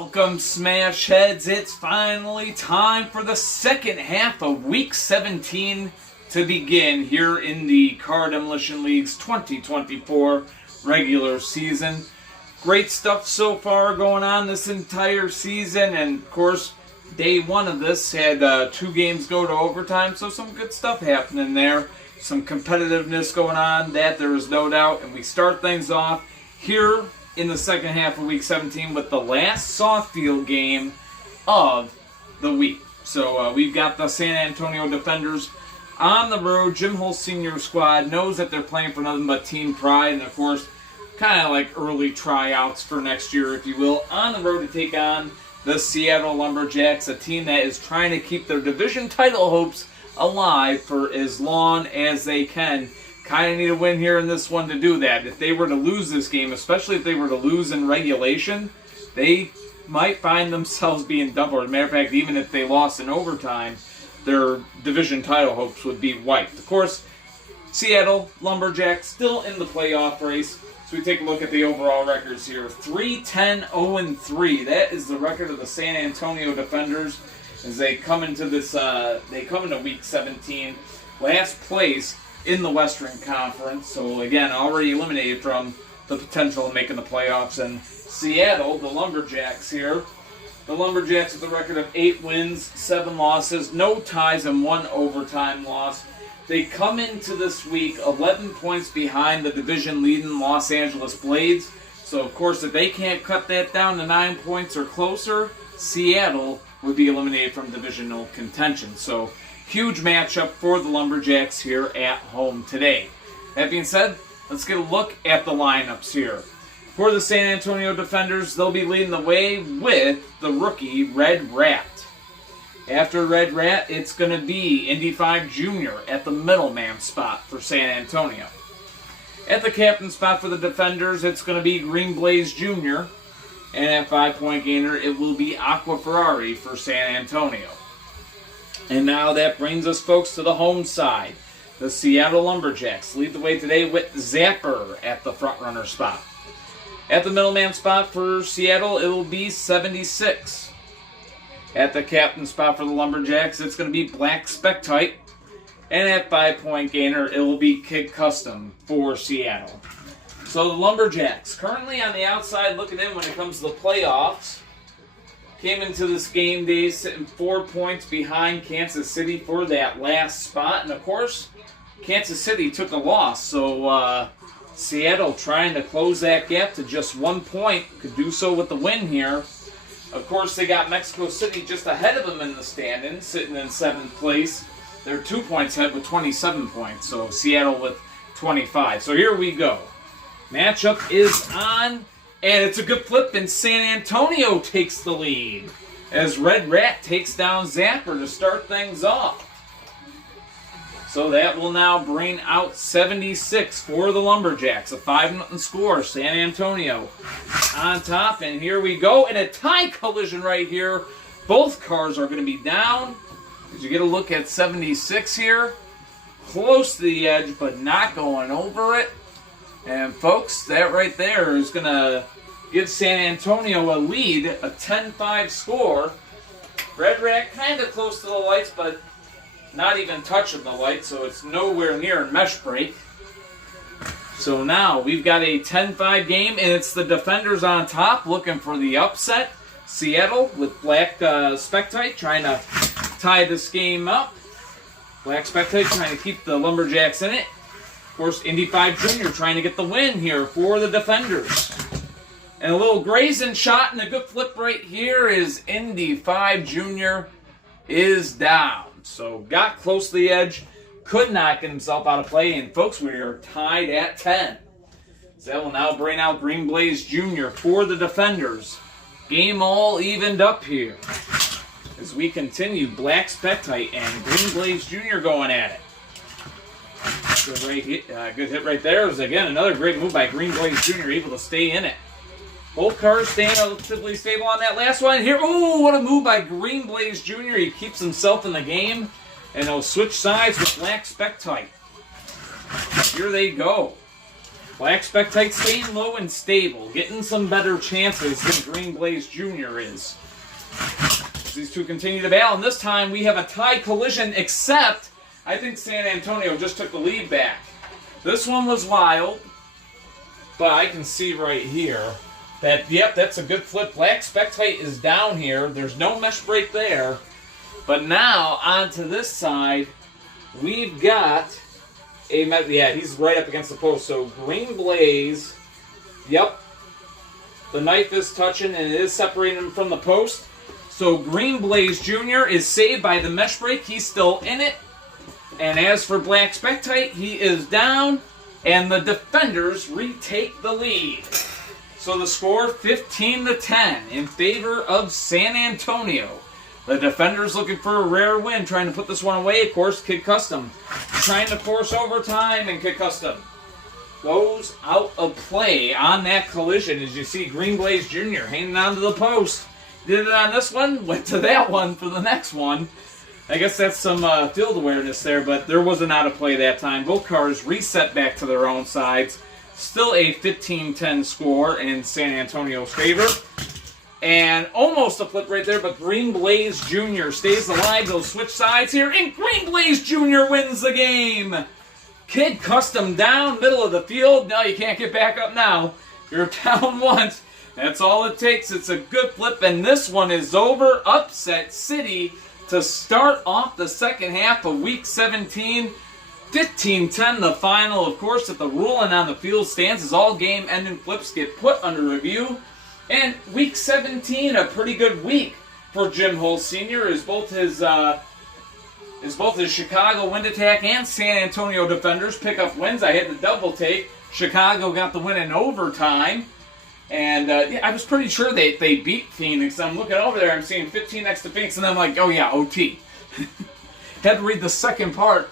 Welcome, Smash Heads. It's finally time for the second half of Week 17 to begin here in the Car Demolition League's 2024 regular season. Great stuff so far going on this entire season, and of course, day one of this had 2 games go to overtime, so some good stuff happening there. Some competitiveness going on, that there is no doubt, and we start things off here in the second half of Week 17 with the last soft field game of the week. So we've got the San Antonio Defenders on the road. Jim Hull's senior squad knows that they're playing for nothing but team pride, and of course, kind of like early tryouts for next year, if you will, on the road to take on the Seattle Lumberjacks, a team that is trying to keep their division title hopes alive for as long as they can. Kind of need a win here in this one to do that. If they were to lose this game, especially if they were to lose in regulation, they might find themselves being doubled. As a matter of fact, even if they lost in overtime, their division title hopes would be wiped. Of course, Seattle Lumberjacks still in the playoff race. So we take a look at the overall records here. 3-10-0-3. That is the record of the San Antonio Defenders as they come into this. They come into Week 17, last place in the Western Conference. So again, already eliminated from the potential of making the playoffs. And Seattle, the Lumberjacks here. The Lumberjacks with a record of 8 wins, 7 losses, no ties, and 1 overtime loss. They come into this week 11 points behind the division-leading Los Angeles Blades. So, of course, if they can't cut that down to 9 points or closer, Seattle would be eliminated from divisional contention. So, huge matchup for the Lumberjacks here at home today. That being said, let's get a look at the lineups here. For the San Antonio Defenders, they'll be leading the way with the rookie Red Rat. After Red Rat, it's going to be Indy 5 Jr. at the middleman spot for San Antonio. At the captain spot for the Defenders, it's going to be Green Blaze Jr. And at 5-point gainer, it will be Aqua Ferrari for San Antonio. And now that brings us, folks, to the home side. The Seattle Lumberjacks lead the way today with Zapper at the front runner spot. At the middleman spot for Seattle, it will be 76. At the captain spot for the Lumberjacks, it's going to be Black Spectite. And at 5-point gainer, it will be Kid Custom for Seattle. So the Lumberjacks, currently on the outside looking in when it comes to the playoffs, came into this game day sitting 4 points behind Kansas City for that last spot. And of course, Kansas City took a loss. So Seattle trying to close that gap to just 1 point. Could do so with the win here. Of course, they got Mexico City just ahead of them in the standings, sitting in 7th place. They're 2 points ahead with 27 points. So Seattle with 25. So here we go. Matchup is on. And it's a good flip, and San Antonio takes the lead as Red Rat takes down Zapper to start things off. So that will now bring out 76 for the Lumberjacks. A 5-0 score. San Antonio on top, and here we go. And a tie collision right here. Both cars are going to be down. As you get a look at 76 here. Close to the edge, but not going over it. And folks, that right there is going to give San Antonio a lead, a 10-5 score. Red Rat kind of close to the lights, but not even touching the lights, so it's nowhere near a mesh break. So now we've got a 10-5 game, and it's the Defenders on top looking for the upset. Seattle with Black Spectite trying to tie this game up. Black Spectite trying to keep the Lumberjacks in it. Of course, Indy 5 Jr. trying to get the win here for the Defenders. And a little grazing shot and a good flip right here is Indy 5 Jr. is down. So got close to the edge, could not get himself out of play, and folks, we are tied at 10. So that will now bring out Green Blaze Jr. for the Defenders. Game all evened up here. As we continue, Black Spectite and Green Blaze Jr. going at it. Good hit right there. It was, again, another great move by Green Blaze Jr., able to stay in it. Both cars staying relatively stable on that last one. Here, oh, what a move by Green Blaze Jr. He keeps himself in the game. And they'll switch sides with Black Spectite. Here they go. Black Spectite staying low and stable, getting some better chances than Green Blaze Jr. is. These two continue to battle, and this time we have a tie collision, except I think San Antonio just took the lead back. This one was wild, but I can see right here that, yep, that's a good flip. Black Spectite is down here. There's no mesh break there. But now, onto this side, we've got yeah, he's right up against the post. So Green Blaze, yep, the knife is touching and it is separating him from the post. So Green Blaze Jr. is saved by the mesh break. He's still in it. And as for Black Spectite, he is down, and the defenders retake the lead. So the score 15-10 in favor of San Antonio. The defenders looking for a rare win, trying to put this one away. Of course, Kid Custom trying to force overtime, and Kid Custom goes out of play on that collision. As you see, Green Blaze Jr. hanging on to the post. Did it on this one, went to that one for the next one. I guess that's some field awareness there, but there was an out of play that time. Both cars reset back to their own sides. Still a 15-10 score in San Antonio's favor. And almost a flip right there, but Green Blaze Jr. stays alive. They'll switch sides here, and Green Blaze Jr. wins the game. Kid Custom down, middle of the field. No, you can't get back up now. You're down once. That's all it takes. It's a good flip, and this one is over. Upset City to start off the second half of Week 17. 15-10 the final. Of course, if the ruling on the field stands, as all game-ending flips get put under review. And Week 17, a pretty good week for Jim Hull Sr. Is both his Chicago wind attack and San Antonio defenders pick up wins. I had the double take. Chicago got the win in overtime. And yeah, I was pretty sure they beat Phoenix. I'm looking over there, I'm seeing 15 next to Phoenix, and I'm like, oh yeah, OT. Had to read the second part.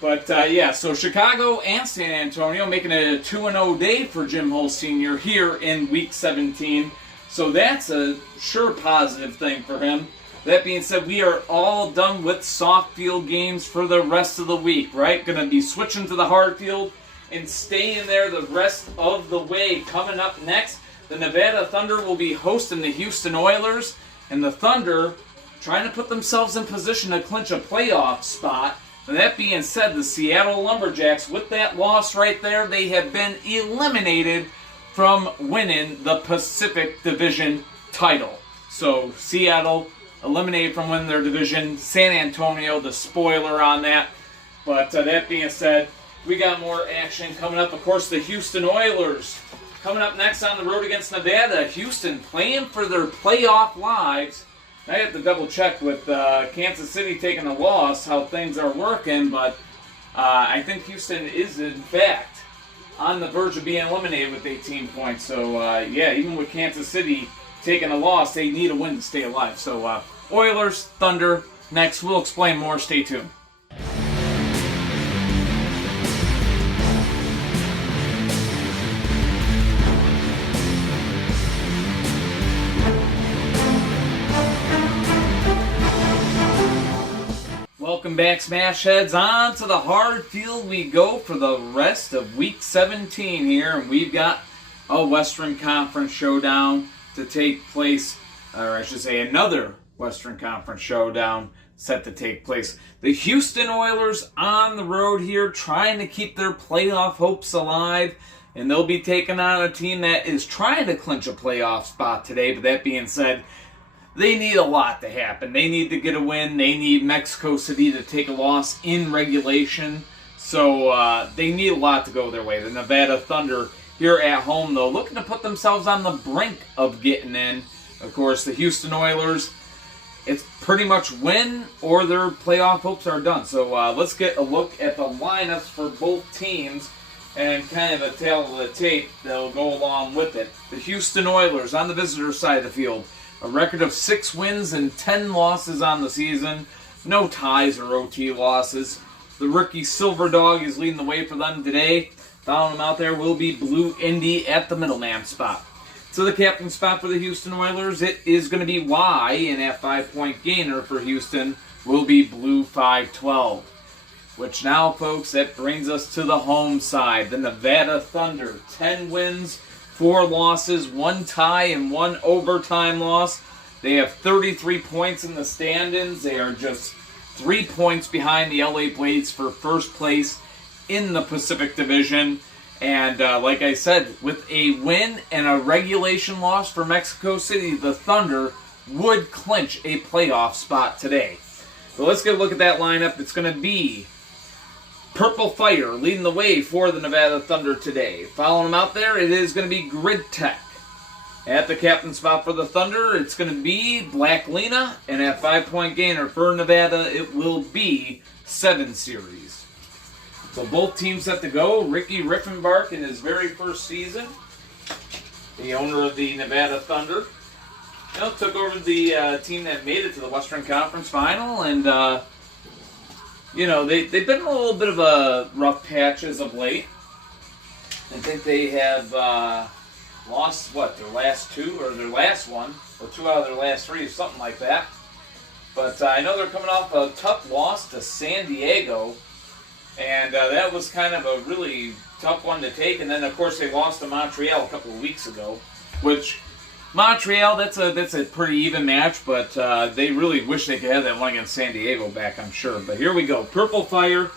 But yeah, so Chicago and San Antonio making it a 2-0 day for Jim Hull Sr. here in Week 17. So that's a sure positive thing for him. That being said, we are all done with soft field games for the rest of the week, right? Going to be switching to the hard field and staying there the rest of the way. Coming up next, the Nevada Thunder will be hosting the Houston Oilers, and the Thunder trying to put themselves in position to clinch a playoff spot. And that being said, the Seattle Lumberjacks, with that loss right there, they have been eliminated from winning the Pacific Division title. So Seattle eliminated from winning their division. San Antonio, the spoiler on that. But that being said, we got more action coming up. Of course, the Houston Oilers coming up next on the road against Nevada. Houston playing for their playoff lives. I have to double check with Kansas City taking a loss how things are working, but I think Houston is in fact on the verge of being eliminated with 18 points. So yeah, even with Kansas City taking a loss, they need a win to stay alive. So Oilers, Thunder, next. We'll explain more. Stay tuned. Welcome back, Smash Heads. On to the hard field we go for the rest of Week 17 here. And we've got a Western Conference showdown to take place, or I should say another Western Conference showdown set to take place. The Houston Oilers on the road here trying to keep their playoff hopes alive. And they'll be taking on a team that is trying to clinch a playoff spot today. But that being said, they need a lot to happen. They need to get a win. They need Mexico City to take a loss in regulation. So they need a lot to go their way. The Nevada Thunder here at home, though, looking to put themselves on the brink of getting in. Of course, the Houston Oilers, it's pretty much win or their playoff hopes are done. So let's get a look at the lineups for both teams and kind of a tale of the tape that'll go along with it. The Houston Oilers on the visitor side of the field. A record of 6 wins and 10 losses on the season. No ties or OT losses. The rookie Silver Dog is leading the way for them today. Following him out there will be Blue Indy at the middleman spot. So the captain spot for the Houston Oilers, it is going to be Y, and at 5-point gainer for Houston will be Blue 512. which now, folks, that brings us to the home side. The Nevada Thunder, 10 wins, 4 losses, 1 tie, and 1 overtime loss. They have 33 points in the standings. They are just 3 points behind the LA Blades for first place in the Pacific Division. And like I said, with a win and a regulation loss for Mexico City, the Thunder would clinch a playoff spot today. So let's get a look at that lineup. It's going to be Purple Fire leading the way for the Nevada Thunder today. Following them out there, it is going to be Grid Tech. At the captain spot for the Thunder, it's going to be Black Lena. And at 5-point gainer for Nevada, it will be 7 Series. So both teams set to go. Ricky Riffenbark in his very first season, the owner of the Nevada Thunder, took over the team that made it to the Western Conference Final. And they've been in a little bit of a rough patch as of late. I think they have lost, their last 2, or their last one, or 2 out of their last 3, something like that. But I know they're coming off a tough loss to San Diego, and that was kind of a really tough one to take. And then, of course, they lost to Montreal a couple of weeks ago, which Montreal, that's a pretty even match, but they really wish they could have that one against San Diego back, I'm sure. But here we go. Purple Fire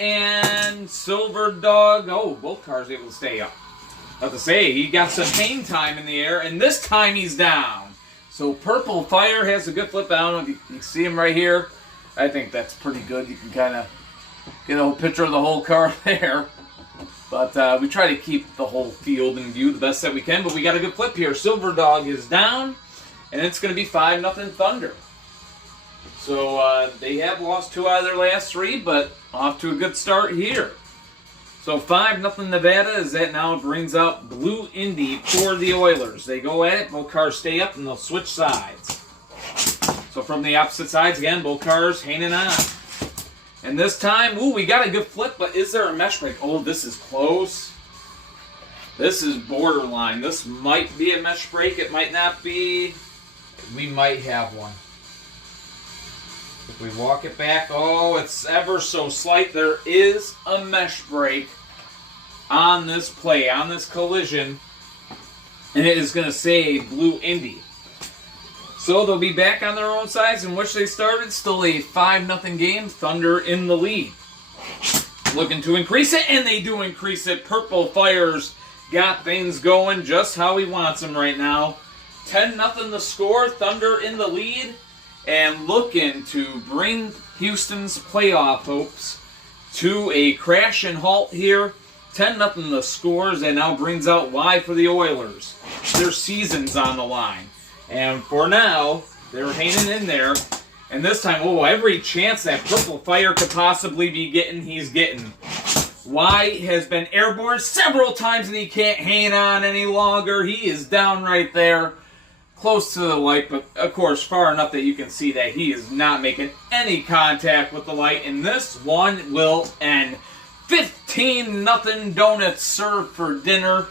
and Silver Dog. Oh, both cars able to stay up. I have to say, he got some hang time in the air, and this time he's down. So Purple Fire has a good flip. I don't know if you see him right here. I think that's pretty good. You can kind of get a picture of the whole car there. But we try to keep the whole field in view the best that we can. But we got a good flip here. Silver Dog is down, and it's going to be 5-0 Thunder. So they have lost 2 out of their last 3, but off to a good start here. So 5-0 Nevada, as that now brings out Blue Indy for the Oilers. They go at it. Both cars stay up, and they'll switch sides. So from the opposite sides, again, both cars hanging on. And this time, we got a good flip, but is there a mesh break? Oh, this is close. This is borderline. This might be a mesh break. It might not be. We might have one. If we walk it back, it's ever so slight. There is a mesh break on this play, on this collision, and it is going to save Blue Indy. So they'll be back on their own sides in which they started. Still a 5-0 game. Thunder in the lead. Looking to increase it, and they do increase it. Purple Fire's got things going just how he wants them right now. 10-0 the score. Thunder in the lead. And looking to bring Houston's playoff hopes to a crash and halt here. 10-0 the scores, and now brings out why for the Oilers. Their season's on the line. And for now, they're hanging in there. And this time, every chance that Purple Fire could possibly be getting, he's getting. Y has been airborne several times, and he can't hang on any longer. He is down right there, close to the light, but of course far enough that you can see that he is not making any contact with the light. And this one will end. 15-0 donuts served for dinner.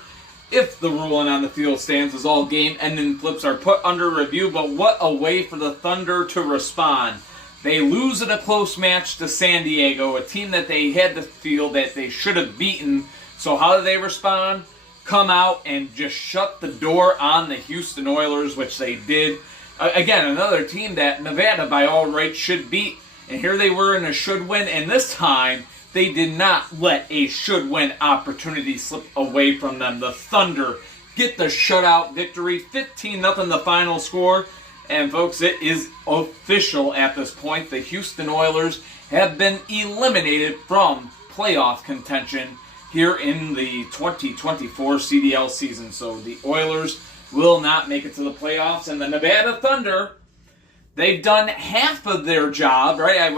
If the ruling on the field stands as all game-ending flips are put under review. But what a way for the Thunder to respond. They lose in a close match to San Diego, a team that they had to feel that they should have beaten. So how do they respond? Come out and just shut the door on the Houston Oilers, which they did. Again, another team that Nevada by all rights should beat. And here they were in a should win, and this time they did not let a should-win opportunity slip away from them. The Thunder get the shutout victory, 15-0 the final score. And folks, it is official at this point. The Houston Oilers have been eliminated from playoff contention here in the 2024 CDL season. So the Oilers will not make it to the playoffs. And the Nevada Thunder, they've done half of their job, right?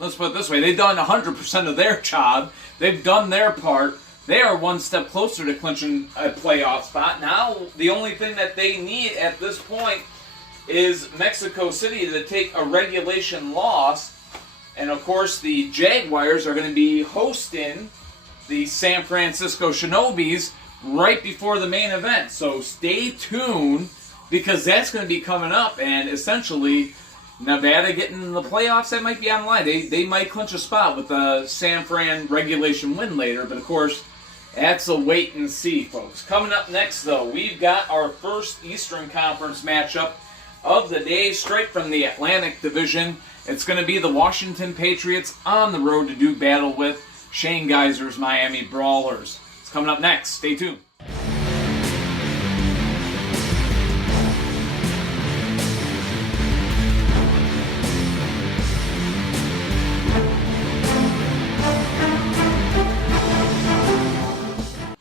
Let's put it this way. They've done 100% of their job. They've done their part. They are one step closer to clinching a playoff spot. Now, the only thing that they need at this point is Mexico City to take a regulation loss. And, of course, the Jaguars are going to be hosting the San Francisco Shinobis right before the main event. So stay tuned, because that's going to be coming up, and essentially Nevada getting in the playoffs, that might be on the line. They might clinch a spot with the San Fran regulation win later, but of course, that's a wait and see, folks. Coming up next, though, we've got our first Eastern Conference matchup of the day, straight from the Atlantic Division. It's going to be the Washington Patriots on the road to do battle with Shane Geiser's Miami Brawlers. It's coming up next. Stay tuned.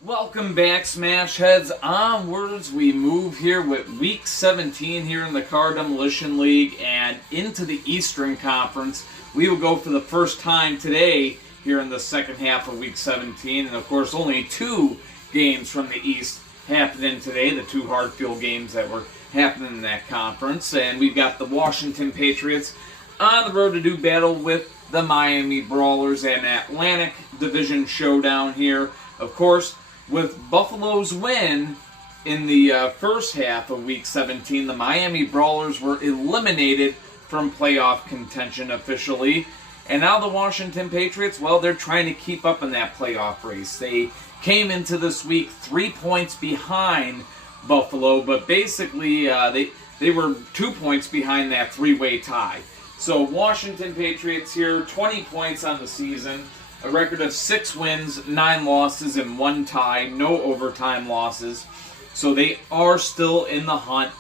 Welcome back, Smash Heads. Onwards we move here with Week 17 here in the Car Demolition League and into the Eastern Conference. We will go for the first time today here in the second half of Week 17. And, of course, only 2 games from the East happening today, the 2 hard-field games that were happening in that conference. And we've got the Washington Patriots on the road to do battle with the Miami Brawlers, and Atlantic Division showdown here. Of course, with Buffalo's win in the first half of Week 17, the Miami Brawlers were eliminated from playoff contention officially. And now the Washington Patriots, well, they're trying to keep up in that playoff race. They came into this week 3 points behind Buffalo, but basically they were 2 points behind that 3-way tie. So Washington Patriots here, 20 points on the season. A record of 6 wins, 9 losses, and 1 tie. No overtime losses. So they are still in the hunt.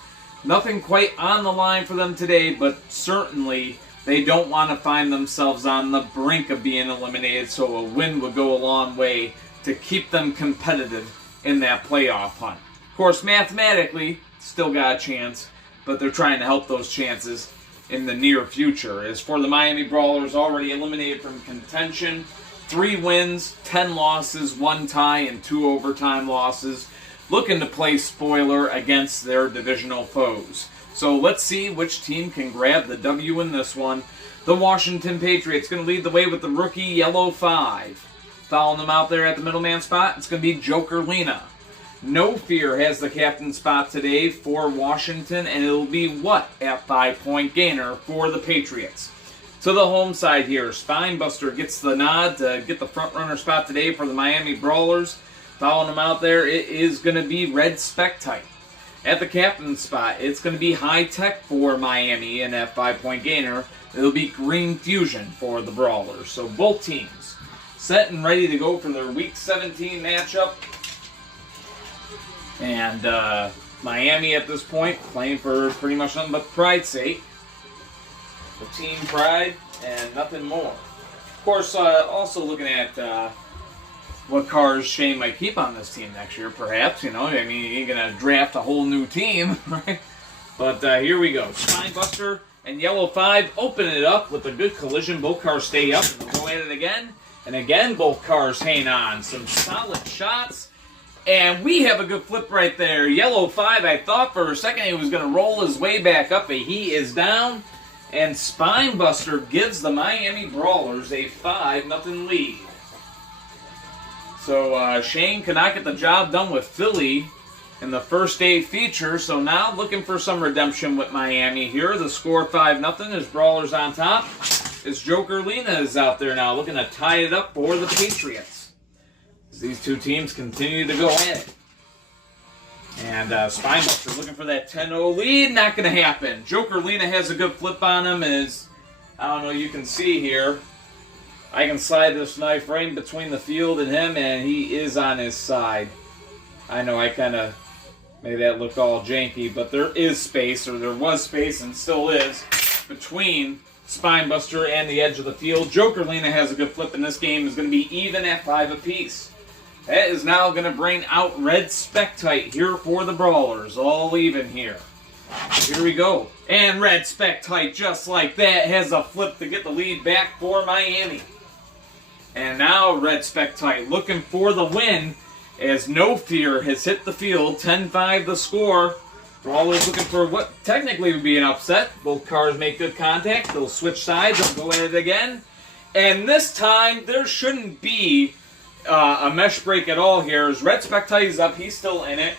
Nothing quite on the line for them today, but certainly they don't want to find themselves on the brink of being eliminated. So a win would go a long way to keep them competitive in that playoff hunt. Of course, mathematically, still got a chance, but they're trying to help those chances in the near future. As for the Miami Brawlers, already eliminated from contention, 3 wins, 10 losses, 1 tie, and 2 overtime losses. Looking to play spoiler against their divisional foes. So let's see which team can grab the W in this one. The Washington Patriots going to lead the way with the rookie Yellow 5. Following them out there at the middleman spot, it's going to be Joker Lena. No Fear has the captain spot today for Washington, and it'll be What at 5-point gainer for the Patriots. To the home side here, Spinebuster gets the nod to get the front runner spot today for the Miami Brawlers. Following them out there, it is going to be Red Spectite. At the captain spot, it's going to be High Tech for Miami, and at 5-point gainer, it'll be Green Fusion for the Brawlers. So both teams set and ready to go for their Week 17 matchup. And Miami at this point playing for pretty much nothing but pride's sake. The team pride and nothing more. Of course, also looking at what cars Shane might keep on this team next year, perhaps. You know, I mean, he ain't going to draft a whole new team, right? But here we go. Spinebuster and Yellow 5 open it up with a good collision. Both cars stay up and they'll go at it again. And again, both cars hang on. Some solid shots. And we have a good flip right there. Yellow 5, I thought for a second he was going to roll his way back up, but he is down. And Spinebuster gives the Miami Brawlers a 5-0 lead. So Shane cannot get the job done with Philly in the first day feature. So now looking for some redemption with Miami here. The score 5-0 is Brawlers on top. As Joker Lena is out there now looking to tie it up for the Patriots. As these two teams continue to go at it. And Spinebuster looking for that 10-0 lead. Not going to happen. Joker Lena has a good flip on him. As I don't know, you can see here. I can slide this knife right in between the field and him, and he is on his side. I know I kind of made that look all janky, but there is space, or there was space and still is, between Spinebuster and the edge of the field. Joker Lena has a good flip, and this game is going to be even at 5 apiece. That is now going to bring out Red Spectite here for the Brawlers. All even here. Here we go. And Red Spectite, just like that, has a flip to get the lead back for Miami. And now Red Spectite looking for the win as No Fear has hit the field. 10-5 the score. Brawlers looking for what technically would be an upset. Both cars make good contact. They'll switch sides. They'll go at it again. And this time, there shouldn't be a mesh break at all here. As Red Spectite is up, he's still in it.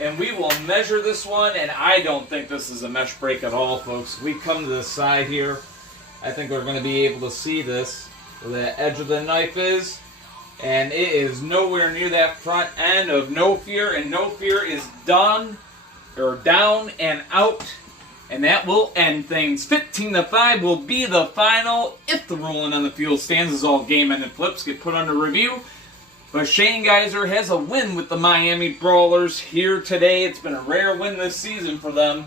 And we will measure this one, and I don't think this is a mesh break at all, folks. We come to the side here. I think we're going to be able to see this, where the edge of the knife is. And it is nowhere near that front end of No Fear, and No Fear is done, or down and out. And that will end things. 15-5 will be the final if the ruling on the field stands as all game-ended flips get put under review. But Shane Geiser has a win with the Miami Brawlers here today. It's been a rare win this season for them,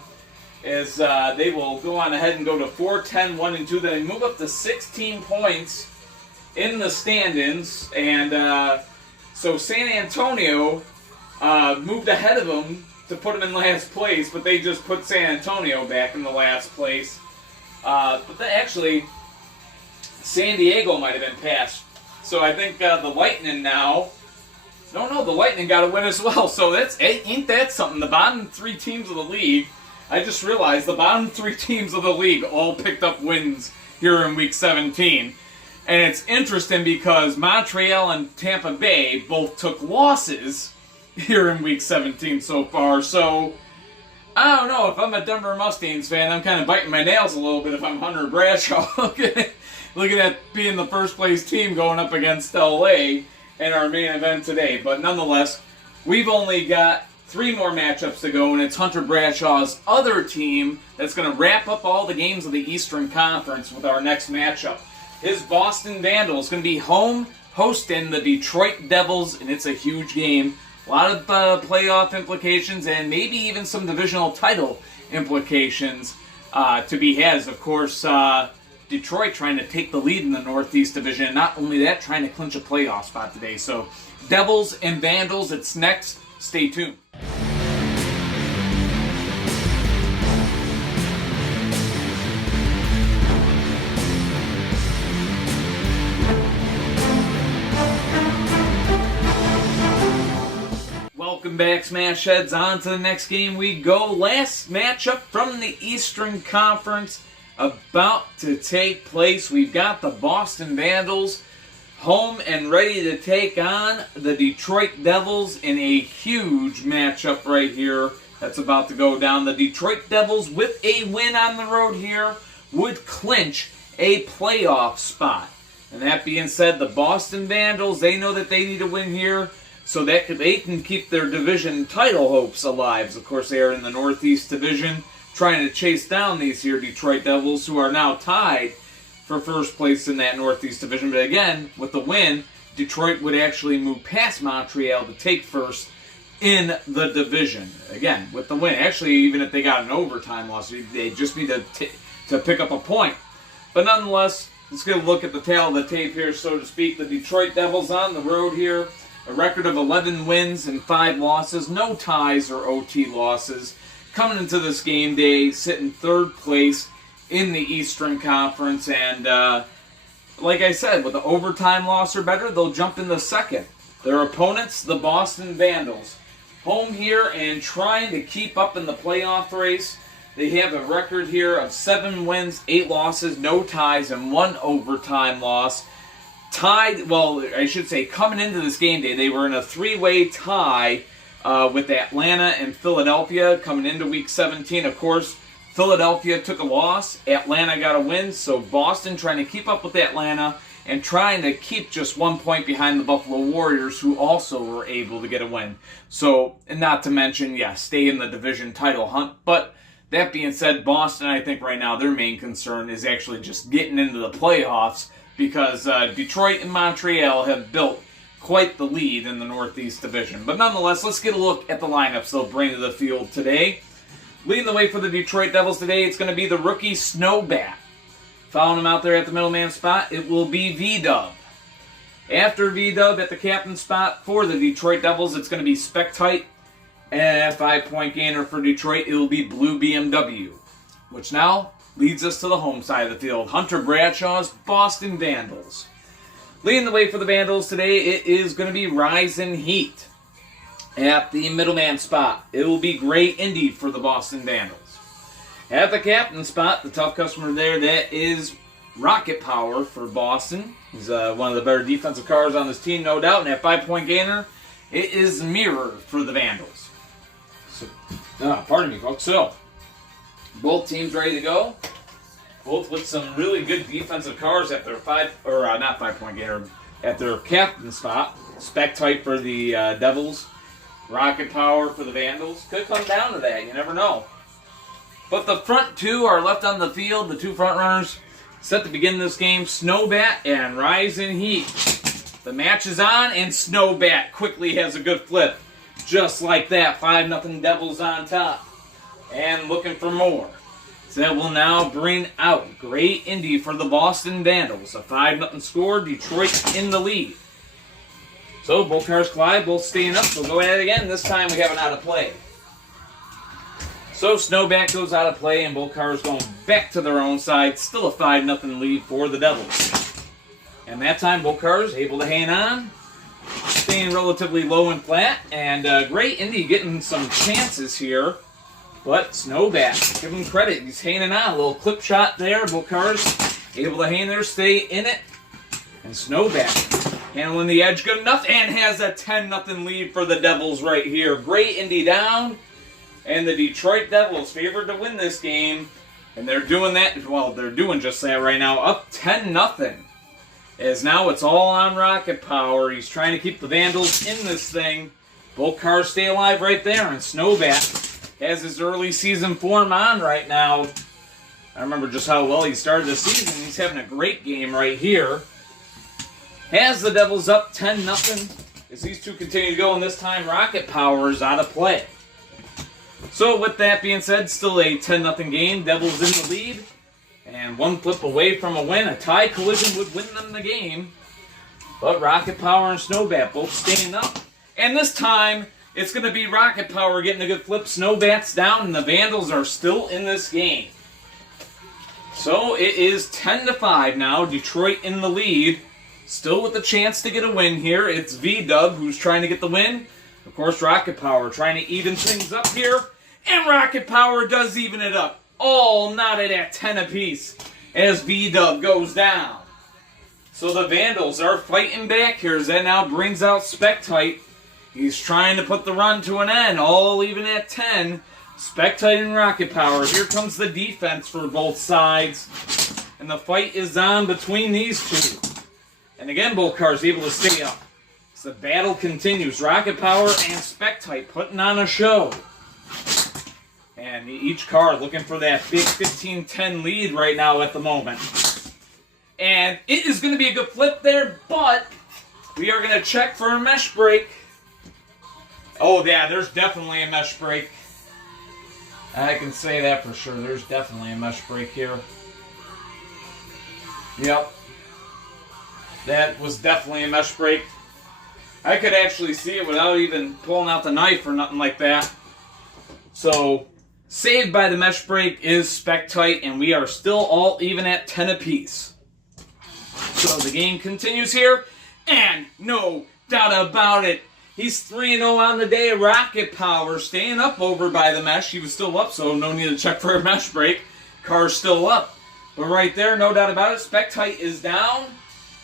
as they will go on ahead and go to 4-10-1-2. They move up to 16 points in the stand-ins. And so San Antonio moved ahead of them to put them in last place, but they just put San Antonio back in the last place. But actually, San Diego might have been passed. So I think the Lightning now... No, the Lightning got a win as well. So ain't that something? The bottom three teams of the league, I just realized the bottom three teams of the league all picked up wins here in Week 17. And it's interesting because Montreal and Tampa Bay both took losses here in Week 17 so far. So, I don't know. If I'm a Denver Mustangs fan, I'm kind of biting my nails a little bit if I'm Hunter Bradshaw. Looking at being the first place team going up against LA in our main event today. But nonetheless, we've only got 3 more matchups to go, and it's Hunter Bradshaw's other team that's going to wrap up all the games of the Eastern Conference with our next matchup. His Boston Vandals going to be home hosting the Detroit Devils, and it's a huge game. A lot of playoff implications and maybe even some divisional title implications to be had. Of course, Detroit trying to take the lead in the Northeast Division, and not only that, trying to clinch a playoff spot today. So, Devils and Vandals, it's next. Stay tuned. Welcome back, Smash Heads. On to the next game we go. Last matchup from the Eastern Conference about to take place. We've got the Boston Vandals home and ready to take on the Detroit Devils in a huge matchup right here that's about to go down. The Detroit Devils, with a win on the road here, would clinch a playoff spot. And that being said, the Boston Vandals, they know that they need a win here so that they can keep their division title hopes alive. Of course, they are in the Northeast Division, trying to chase down these here Detroit Devils, who are now tied for first place in that Northeast Division. But again, with the win, Detroit would actually move past Montreal to take first in the division. Again, with the win. Actually, even if they got an overtime loss, they just need to pick up a point. But nonetheless, let's get a look at the tail of the tape here, so to speak. The Detroit Devils on the road here. A record of 11 wins and 5 losses. No ties or OT losses. Coming into this game day, sitting third place in the Eastern Conference. And like I said, with the overtime loss or better, they'll jump into second. Their opponents, the Boston Vandals. Home here and trying to keep up in the playoff race. They have a record here of 7 wins, 8 losses, no ties, and 1 overtime loss. Tied, well, I should say, coming into this game day, they were in a 3-way tie with Atlanta and Philadelphia coming into Week 17. Of course, Philadelphia took a loss. Atlanta got a win. So Boston trying to keep up with Atlanta and trying to keep just 1 point behind the Buffalo Warriors, who also were able to get a win. So, and not to mention, stay in the division title hunt. But that being said, Boston, I think right now, their main concern is actually just getting into the playoffs, because Detroit and Montreal have built quite the lead in the Northeast Division. But nonetheless, let's get a look at the lineups they'll bring to the field today. Leading the way for the Detroit Devils today, it's going to be the rookie Snowbat. Following him out there at the middleman spot, it will be V-Dub. After V-Dub at the captain spot for the Detroit Devils, it's going to be Spectite. And 5-point gainer for Detroit, it will be Blue BMW. Which now leads us to the home side of the field. Hunter Bradshaw's Boston Vandals. Leading the way for the Vandals today, it is going to be Rising Heat. At the middleman spot, it will be Gray Indy for the Boston Vandals. At the captain spot, the tough customer there, that is Rocket Power for Boston. He's one of the better defensive cars on this team, no doubt. And at 5-point gainer, it is Mirror for the Vandals. Pardon me, folks. So, both teams ready to go. Both with some really good defensive cars at their not 5-point game, at their captain spot. Spec type for the Devils. Rocket Power for the Vandals. Could come down to that. You never know. But the front two are left on the field. The two front runners set to begin this game. Snowbat and Rising Heat. The match is on, and Snowbat quickly has a good flip. Just like that. 5-0 Devils on top. And looking for more. So that will now bring out Great Indy for the Boston Vandals. A 5-0 score. Detroit in the lead. So both cars collide, both staying up. We'll go at it again. This time we have an out of play. So Snowbat goes out of play, and both cars going back to their own side. Still a 5-0 lead for the Devils. And that time both cars able to hang on. Staying relatively low and flat. And Great Indy getting some chances here. But Snowbat, give him credit. He's hanging on. A little clip shot there. Both cars able to hang there, stay in it. And Snowbat handling the edge good enough and has a 10-0 lead for the Devils right here. Great Indy down. And the Detroit Devils favored to win this game. And they're doing that. Well, they're doing just that right now. Up 10-0. As now it's all on Rocket Power. He's trying to keep the Vandals in this thing. Both cars stay alive right there. And Snowbat has his early season form on right now. I remember just how well he started the season. He's having a great game right here. Has the Devils up 10-0 as these two continue to go, and this time Rocket Power is out of play. So with that being said, still a 10-0 game. Devils in the lead, and one flip away from a win. A tie collision would win them the game. But Rocket Power and Snowbat both staying up. And this time, it's going to be Rocket Power getting a good flip. Snowbat's down, and the Vandals are still in this game. So it is 10-5 now. Detroit in the lead. Still with a chance to get a win here. It's V-Dub who's trying to get the win. Of course, Rocket Power trying to even things up here. And Rocket Power does even it up. All knotted at 10 apiece as V-Dub goes down. So the Vandals are fighting back here as that now brings out Spectite. He's trying to put the run to an end, all even at 10. Spectite and Rocket Power. Here comes the defense for both sides. And the fight is on between these two. And again, both cars able to stay up. So the battle continues. Rocket Power and Spectite putting on a show. And each car looking for that big 15-10 lead right now at the moment. And it is going to be a good flip there, but we are going to check for a mesh break. Oh, yeah, there's definitely a mesh break. I can say that for sure. There's definitely a mesh break here. Yep. That was definitely a mesh break. I could actually see it without even pulling out the knife or nothing like that. So, saved by the mesh break is Spectite, and we are still all even at 10 apiece. So the game continues here, and no doubt about it, he's 3-0 on the day. Rocket Power staying up over by the mesh. He was still up, so no need to check for a mesh break. Car's still up. But right there, no doubt about it, Spectite is down.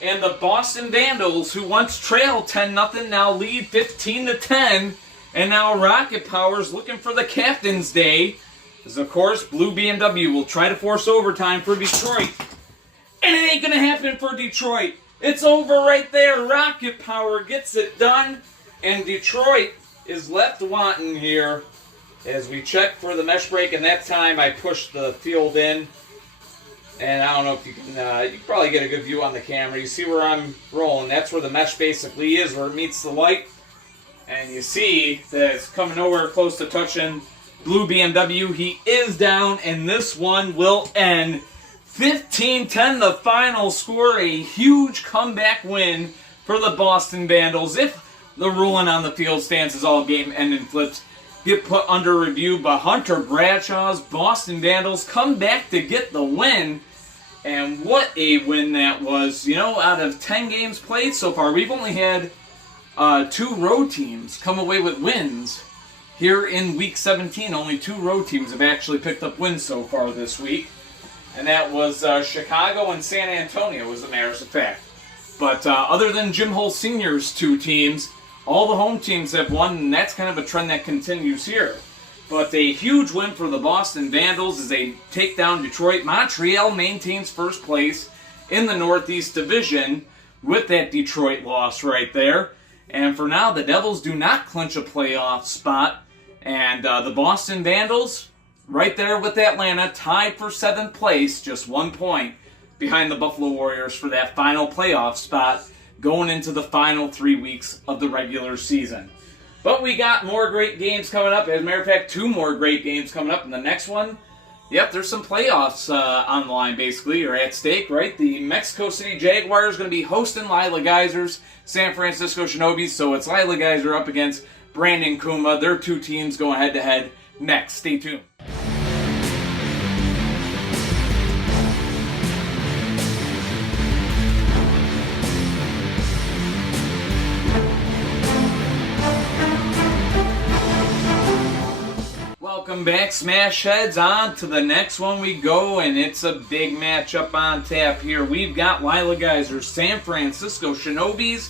And the Boston Vandals, who once trailed 10-0, now lead 15-10. And now Rocket Power's looking for the Captain's Day. As, of course, Blue BMW will try to force overtime for Detroit. And it ain't going to happen for Detroit. It's over right there. Rocket Power gets it done. And Detroit is left wanting here as we check for the mesh break. And that time I pushed the field in. And I don't know if you can, you can probably get a good view on the camera. You see where I'm rolling. That's where the mesh basically is, where it meets the light. And you see that it's coming nowhere close to touching Blue BMW. He is down, and this one will end 15-10, the final score. A huge comeback win for the Boston Vandals. If the ruling on the field stands as all game-ending flips get put under review, but Hunter Bradshaw's Boston Vandals come back to get the win. And what a win that was. You know, out of 10 games played so far, we've only had 2 road teams come away with wins. Here in Week 17, only 2 road teams have actually picked up wins so far this week. And that was Chicago and San Antonio, as a matter of fact. But other than Jim Hull Sr.'s 2 teams, all the home teams have won, and that's kind of a trend that continues here. But a huge win for the Boston Vandals as they take down Detroit. Montreal maintains first place in the Northeast Division with that Detroit loss right there. And for now, the Devils do not clinch a playoff spot. And the Boston Vandals, right there with Atlanta, tied for 7th place, just 1 point behind the Buffalo Warriors for that final playoff spot going into the final 3 weeks of the regular season. But we got more great games coming up. As a matter of fact, 2 more great games coming up. And the next one, yep, there's some playoffs on the line, basically, or at stake, right? The Mexico City Jaguars are going to be hosting Lila Geysers, San Francisco Shinobis. So it's Lila Geyser up against Brandon Kuma. Their 2 teams going head-to-head next. Stay tuned. Welcome back, Smash Heads. On to the next one we go, and it's a big matchup on tap here. We've got Lila Geysers, San Francisco Shinobis,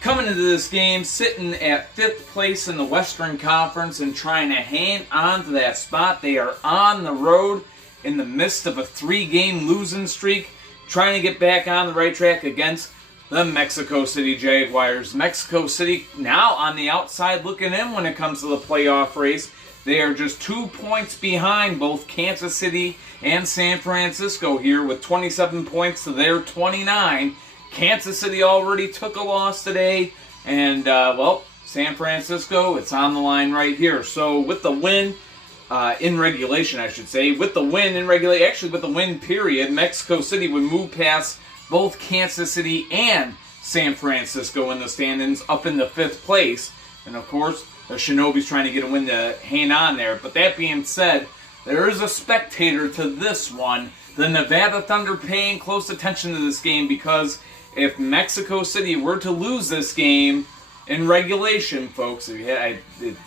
coming into this game sitting at 5th place in the Western Conference and trying to hang on to that spot. They are on the road in the midst of a 3-game losing streak, trying to get back on the right track against the Mexico City Jaguars. Mexico City now on the outside looking in when it comes to the playoff race. They are just 2 points behind both Kansas City and San Francisco here with 27 points to their 29. Kansas City already took a loss today, and, well, San Francisco, it's on the line right here. So with the win in regulation, I should say, with the win in regulation, actually with the win period, Mexico City would move past both Kansas City and San Francisco in the standings up in the 5th place. And, of course, the Shinobis trying to get a win to hang on there. But that being said, there is a spectator to this one. The Nevada Thunder paying close attention to this game because if Mexico City were to lose this game in regulation, folks, it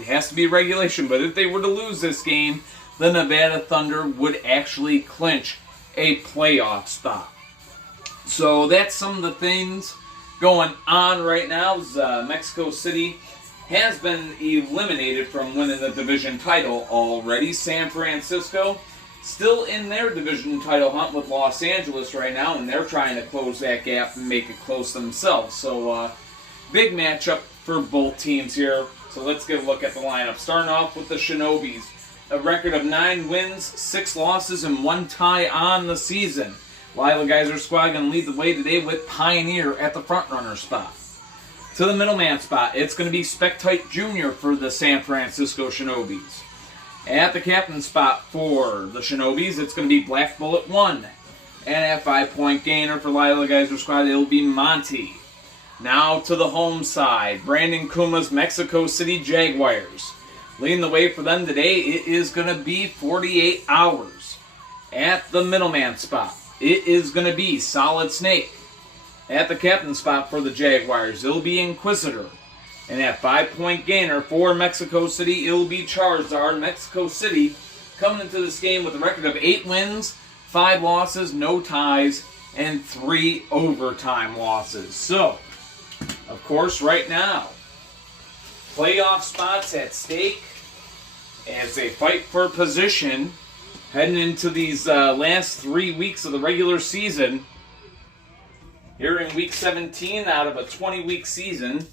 has to be regulation, but if they were to lose this game, the Nevada Thunder would actually clinch a playoff spot. So that's some of the things going on right now. Mexico City has been eliminated from winning the division title already. San Francisco still in their division title hunt with Los Angeles right now, and they're trying to close that gap and make it close themselves. So, big matchup for both teams here. So let's get a look at the lineup. Starting off with the Shinobis. A record of 9 wins, 6 losses, and 1 tie on the season. Lila Geyser squad going to lead the way today with Pioneer at the front runner spot. To the middleman spot, it's going to be Spectite Jr. for the San Francisco Shinobis. At the captain spot for the Shinobis, it's going to be Black Bullet 1. And at 5-point gainer for Lila Geyser squad, it'll be Monty. Now to the home side, Brandon Kuma's Mexico City Jaguars. Leading the way for them today, it is going to be 48 Hours. At the middleman spot, it is going to be Solid Snake. At the captain spot for the Jaguars, it'll be Inquisitor. And at 5-point gainer for Mexico City, it'll be Charizard. Mexico City coming into this game with a record of 8 wins, 5 losses, no ties, and 3 overtime losses. So, of course, right now, playoff spots at stake as they fight for position heading into these last 3 weeks of the regular season. Here in Week 17 out of a 20-week season.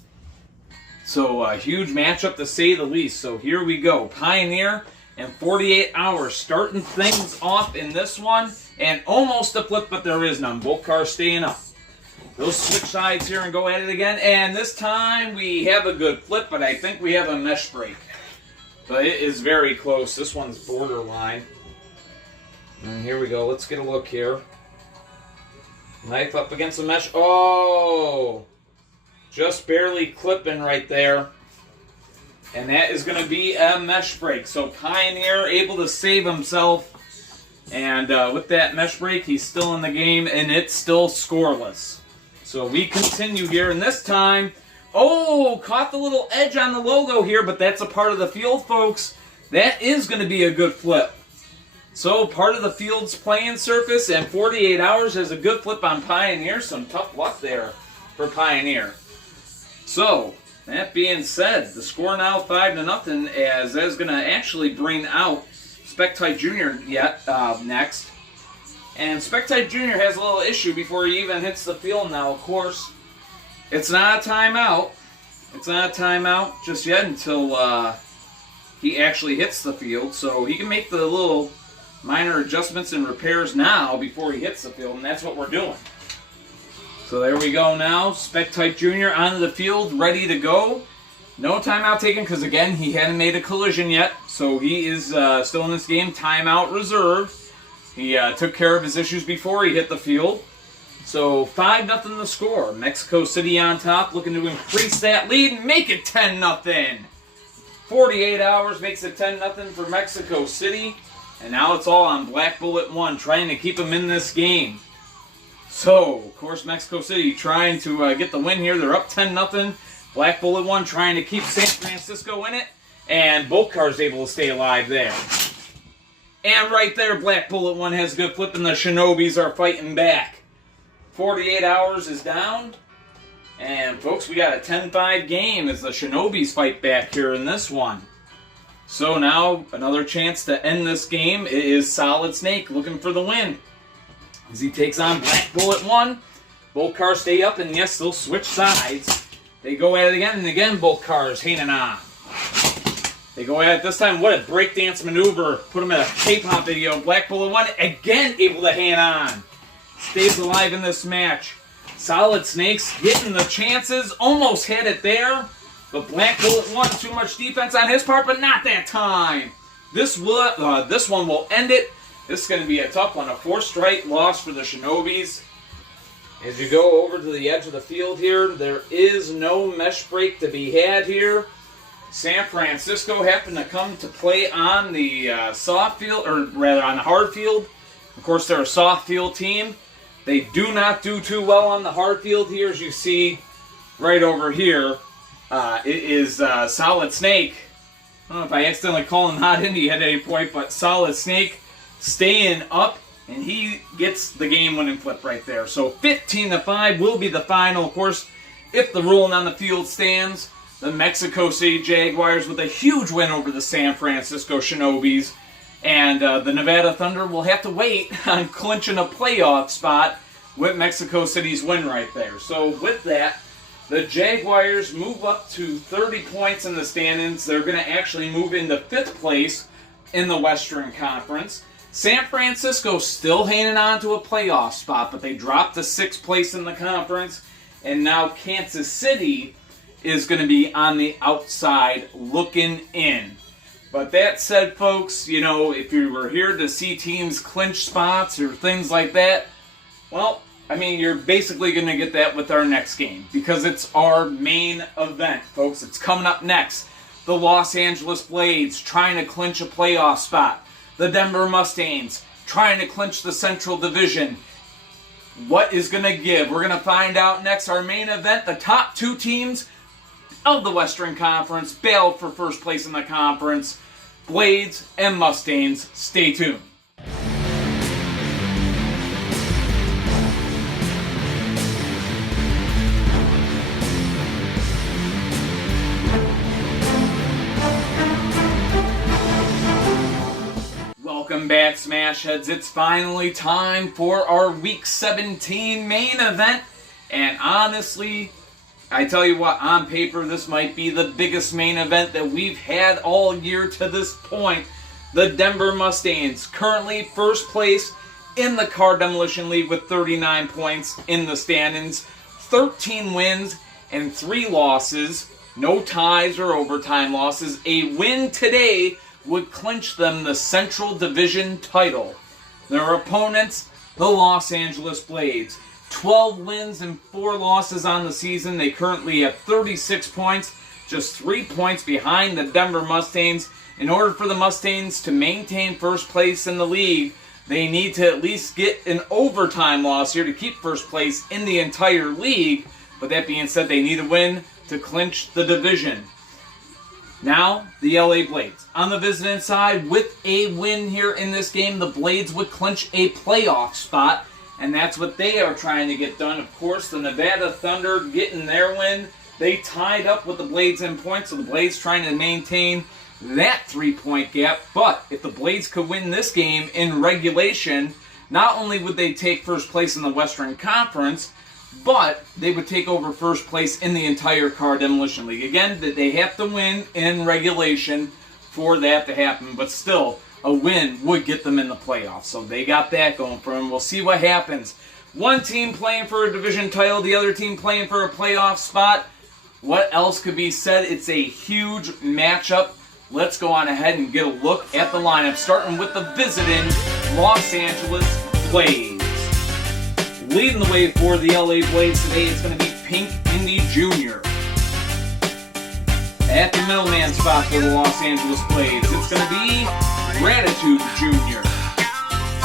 So a huge matchup to say the least. So here we go. Pioneer and 48 Hours starting things off in this one. And almost a flip, but there is none. Both cars staying up. They'll switch sides here and go at it again. And this time we have a good flip, but I think we have a mesh break. But it is very close. This one's borderline. And here we go. Let's get a look here. Knife up against the mesh. Oh! Just barely clipping right there. And that is going to be a mesh break. So Pioneer able to save himself. And with that mesh break, he's still in the game, and it's still scoreless. So we continue here, and this time, oh, caught the little edge on the logo here, but that's a part of the field, folks. That is going to be a good flip. So part of the field's playing surface, and 48 Hours has a good flip on Pioneer. Some tough luck there for Pioneer. So that being said, the score now 5-0, as that is going to actually bring out Spectite Jr. next. And Spectite Jr. has a little issue before he even hits the field now. Of course, it's not a timeout. It's not a timeout just yet until he actually hits the field. So he can make the little minor adjustments and repairs now before he hits the field, and that's what we're doing. So there we go now. Spectite Jr. onto the field, ready to go. No timeout taken because, again, he hadn't made a collision yet. So he is still in this game. Timeout reserved. He took care of his issues before he hit the field. So 5-0 the score. Mexico City on top, looking to increase that lead and make it 10-0. 48 hours makes it 10-0 for Mexico City. And now it's all on Black Bullet 1, trying to keep him in this game. So, of course, Mexico City trying to get the win here. They're up 10-0. Black Bullet 1 trying to keep San Francisco in it. And both cars able to stay alive there. And right there, Black Bullet 1 has a good flip, and the Shinobis are fighting back. 48 hours is down. And, folks, we got a 10-5 game as the Shinobis fight back here in this one. So now, another chance to end this game. It is Solid Snake looking for the win. As he takes on Black Bullet 1. Both cars stay up, and yes, they'll switch sides. They go at it again, and again, both cars hanging on. They go at it this time. What a breakdance maneuver. Put them in a K-pop video. Black Bullet 1, again, able to hang on. Stays alive in this match. Solid Snakes getting the chances. Almost had it there. But Black Bullet 1, too much defense on his part, but not that time. This one will end it. This is going to be a tough one. A 4th-straight loss for the Shinobis. As you go over to the edge of the field here, there is no mesh break to be had here. San Francisco happened to come to play on the soft field, or rather on the hard field. Of course, they're a soft field team. They do not do too well on the hard field here, as you see right over here. It is Solid Snake. I don't know if I accidentally called him Hot Indy at any point, but Solid Snake staying up, and he gets the game-winning flip right there. So 15-5 will be the final. Of course, if the ruling on the field stands, the Mexico City Jaguars with a huge win over the San Francisco Shinobis, and the Nevada Thunder will have to wait on clinching a playoff spot with Mexico City's win right there. So with that, the Jaguars move up to 30 points in the standings. They're going to actually move into 5th place in the Western Conference. San Francisco still hanging on to a playoff spot, but they dropped to 6th place in the conference. And now Kansas City is going to be on the outside looking in. But that said, folks, you know, if you were here to see teams clinch spots or things like that, well, I mean, you're basically going to get that with our next game because it's our main event, folks. It's coming up next. The Los Angeles Blades trying to clinch a playoff spot. The Denver Mustangs trying to clinch the Central Division. What is going to give? We're going to find out next. Our main event, the top 2 teams of the Western Conference battled for 1st place in the conference. Blades and Mustangs. Stay tuned. Welcome back, Smashheads. It's finally time for our Week 17 main event. And honestly, I tell you what, on paper, this might be the biggest main event that we've had all year to this point. The Denver Mustangs, currently 1st place in the Car Demolition League with 39 points in the standings. 13 wins and 3 losses. No ties or overtime losses. A win today would clinch them the Central Division title. Their opponents, the Los Angeles Blades. 12 wins and 4 losses on the season. They currently have 36 points, just 3 points behind the Denver Mustangs. In order for the Mustangs to maintain 1st place in the league, they need to at least get an overtime loss here to keep 1st place in the entire league. But that being said, they need a win to clinch the division. Now, the LA Blades. On the visiting side, with a win here in this game, the Blades would clinch a playoff spot, and that's what they are trying to get done. Of course, the Nevada Thunder getting their win. They tied up with the Blades in points, so the Blades trying to maintain that 3-point gap. But if the Blades could win this game in regulation, not only would they take first place in the Western Conference, but they would take over first place in the entire Car Demolition League. Again, they have to win in regulation for that to happen, but still, a win would get them in the playoffs. So they got that going for them. We'll see what happens. One team playing for a division title, the other team playing for a playoff spot. What else could be said? It's a huge matchup. Let's go on ahead and get a look at the lineup, starting with the visiting Los Angeles Blades. Leading the way for the LA Blades today, it's going to be Pink Indy Jr. At the middleman spot for the Los Angeles Blades, it's going to be Gratitude Jr.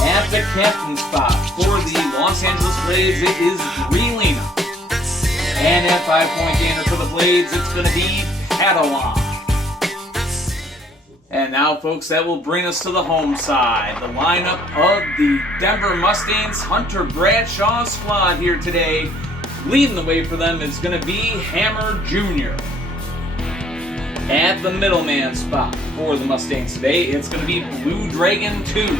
At the captain spot for the Los Angeles Blades, it is Greelina. And at 5-point gainer for the Blades, it's going to be Catalan. And now, folks, that will bring us to the home side. The lineup of the Denver Mustangs, Hunter Bradshaw's squad here today. Leading the way for them is going to be Hammer Jr. At the middleman spot for the Mustangs today, it's going to be Blue Dragon 2.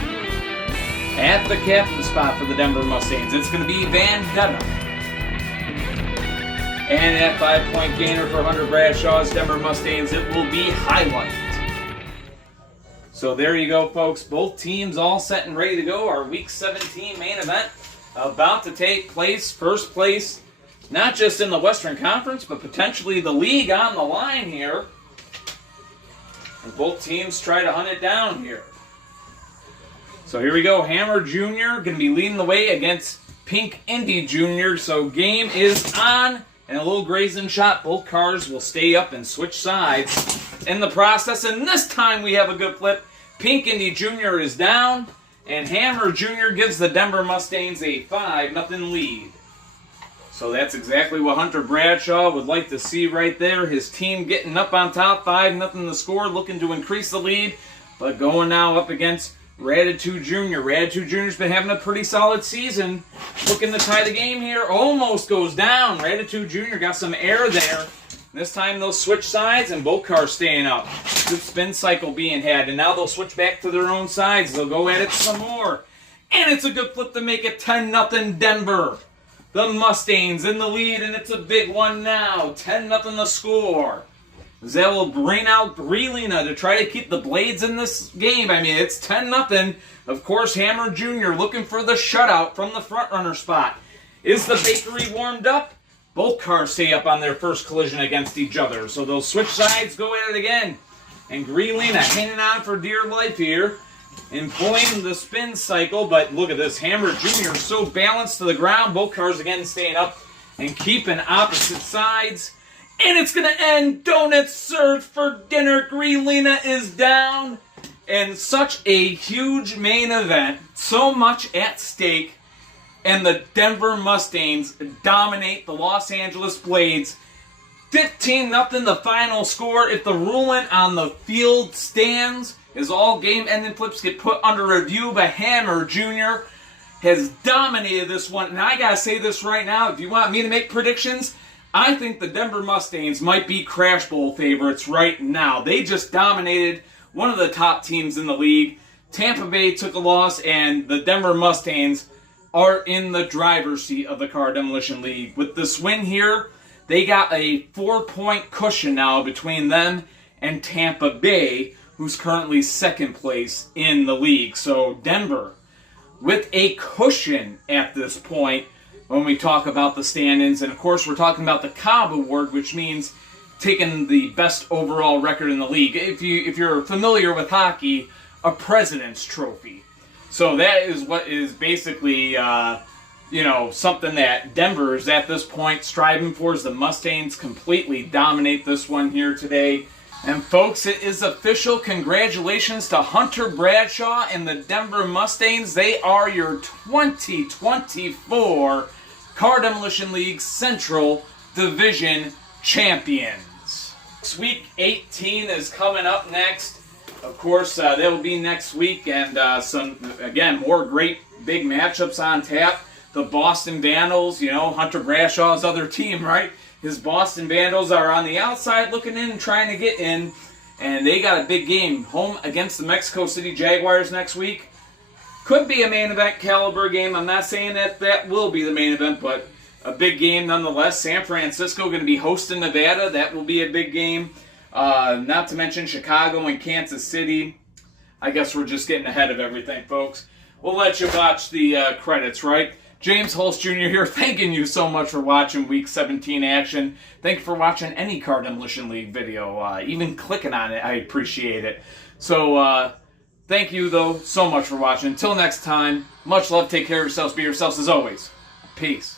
At the captain spot for the Denver Mustangs, it's going to be Vendetta. And at 5-point gainer for Hunter Bradshaw's Denver Mustangs, it will be Highlight. So there you go, folks. Both teams all set and ready to go. Our Week 17 main event about to take place. First place, not just in the Western Conference, but potentially the league on the line here. And both teams try to hunt it down here. So here we go. Hammer Jr. going to be leading the way against Pink Indy Jr. So game is on. And a little grazing shot. Both cars will stay up and switch sides in the process. And this time we have a good flip. Pink Indy Jr. is down. And Hammer Jr. gives the Denver Mustangs a 5-0 lead. So that's exactly what Hunter Bradshaw would like to see right there. His team getting up on top, 5-0 the score, looking to increase the lead. But going now up against Gratitude Jr. Gratitude Jr.'s been having a pretty solid season. Looking to tie the game here. Almost goes down. Gratitude Jr. got some air there. This time they'll switch sides and both cars staying up. Good spin cycle being had. And now they'll switch back to their own sides. They'll go at it some more. And it's a good flip to make it 10-0 Denver. The Mustangs in the lead, and it's a big one now. 10-0 the score. That will bring out Greelina to try to keep the Blades in this game. I mean, it's 10-0. Of course, Hammer Jr. looking for the shutout from the front runner spot. Is the bakery warmed up? Both cars stay up on their first collision against each other. So they'll switch sides, go at it again. And Greelina hanging on for dear life here. And pulling the spin cycle. But look at this. Hammer Jr. so balanced to the ground. Both cars again staying up and keeping opposite sides. And it's going to end. Donuts served for dinner. Greelina is down. And such a huge main event. So much at stake. And the Denver Mustangs dominate the Los Angeles Blades. 15-0 the final score. If the ruling on the field stands, as all game-ending flips get put under review, but Hammer Jr. has dominated this one. And I got to say this right now. If you want me to make predictions, I think the Denver Mustangs might be Crash Bowl favorites right now. They just dominated one of the top teams in the league. Tampa Bay took a loss, and the Denver Mustangs are in the driver's seat of the Car Demolition League. With this win here, they got a 4-point cushion now between them and Tampa Bay, who's currently second place in the league. So Denver, with a cushion at this point, when we talk about the stand-ins. And of course, we're talking about the Cobb Award, which means taking the best overall record in the league. If you're familiar with hockey, a President's Trophy. So that is what is basically, something that Denver is at this point striving for, as the Mustangs completely dominate this one here today. And folks, it is official. Congratulations to Hunter Bradshaw and the Denver Mustangs. They are your 2024 Car Demolition League Central Division champions. Week 18 is coming up next. Of course, that will be next week, and more great big matchups on tap. The Boston Vandals, Hunter Bradshaw's other team, right? His Boston Vandals are on the outside looking in and trying to get in. And they got a big game home against the Mexico City Jaguars next week. Could be a main event caliber game. I'm not saying that will be the main event, but a big game nonetheless. San Francisco going to be hosting Nevada. That will be a big game. Not to mention Chicago and Kansas City. I guess we're just getting ahead of everything, folks. We'll let you watch the credits, right? James Holst Jr. here, thanking you so much for watching Week 17 action. Thank you for watching any Car Demolition League video. Even clicking on it, I appreciate it. So, thank you, though, so much for watching. Until next time, much love, take care of yourselves, be yourselves as always. Peace.